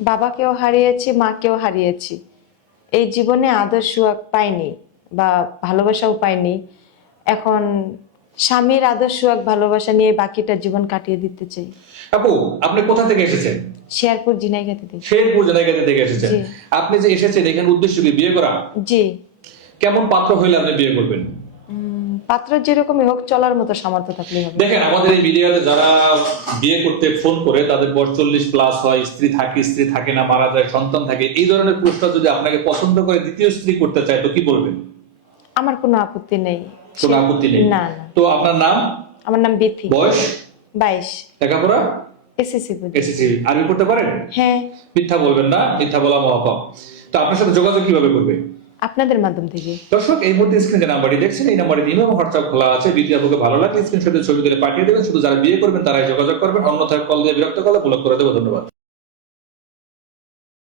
বাবাকেও হারিয়েছি, মাকেও হারিয়েছি। এই জীবনে আদর সুখ পাইনি বা ভালোবাসাও পাইনি। এখন স্বামীর আদর সুখ ভালোবাসা নিয়ে বাকিটা জীবন কাটিয়ে দিতে চাই। আপু, আপনি কোথা থেকে এসেছেন? শেরপুর ঝিনাইগাতি থেকে। শেরপুর জেলাগাতি থেকে এসেছেন। জি। আপনি যে এসেছেন এখানে উদ্দেশ্য কি বিয়ে করা? জি। কেমন পাত্র হইলে আপনি বিয়ে করবেন? পাত্র যেরকমই হোক, চলার মতো সামর্থ্য থাকলেই হবে। দেখেন, আমাদের এই ভিডিওতে যারা বিয়ে করতে ফোন করে তাদের বয়স 40 প্লাস হয়, স্ত্রী থাকে স্ত্রী থাকে না, মারা যায়, সন্তান থাকে, এই ধরনের প্রশ্ন যদি আপনাকে পছন্দ করে দ্বিতীয় স্ত্রী করতে চায় তো কি বলবেন? আমার কোনো আপত্তি নেই। কোনো আপত্তি নেই? না না। তো আপনার নাম? আমার নাম বিথি। বয়স? 22। লেখাপড়া? এসএসসি পর্যন্ত। এসএসসি। আরবি পড়তে পারেন? হ্যাঁ। মিথ্যা বলবেন না, মিথ্যা বলা মহাপাপ। তো আপনার সাথে যোগাযোগ কিভাবে করবে? আপনাদের মাধ্যম থেকে। দর্শক, এই মুহূর্তে স্ক্রিনে যে নাম্বারটি দেখছেন এই নাম্বারে ইমেল এবং হোয়াটসঅ্যাপ খোলা আছে। বিথি আপুকে ভালো লাগলে স্ক্রিনশটে ছবি তুলে পাঠিয়ে দেবেন। শুধু যারা বিয়ে করবেন তারাই যোগাযোগ করবেন, অন্যথায় কল দিয়ে বিরক্ত করলে ব্লক করে দেবো। ধন্যবাদ।